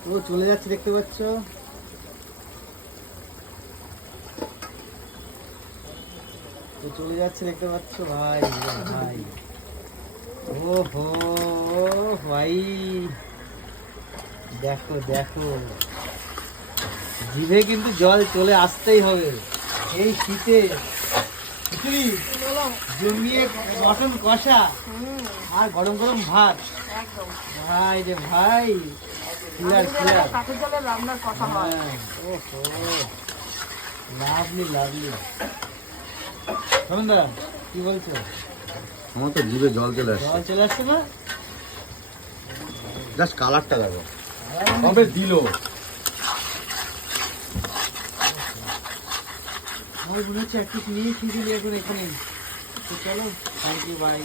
পুরো চলে যাচ্ছে, দেখতে পাচ্ছ? তো চলে যাচ্ছে, দেখতে পাচ্ছ? ভাই ভাই। ও হো ভাই। দেখো দেখো। জিভে কিন্তু জল চলে আসতেই হবে। এই শীতে জমিয়ে মটন কষা আর গরম গরম ভাত। ভাই রে ভাই ক্লিয়ার ক্লিয়ার কথা লাভলি লাভলি। দা কি বলছো? আমার তো জিভে জল চলে আসছে। জল চলে আসছে না? জাস্ট কালারটা দেখো। কবে দিল? আমার মনে হচ্ছে একটু নিয়ে খিচুড়ি এখন। এখানে চলো থ্যাংক ইউ বাই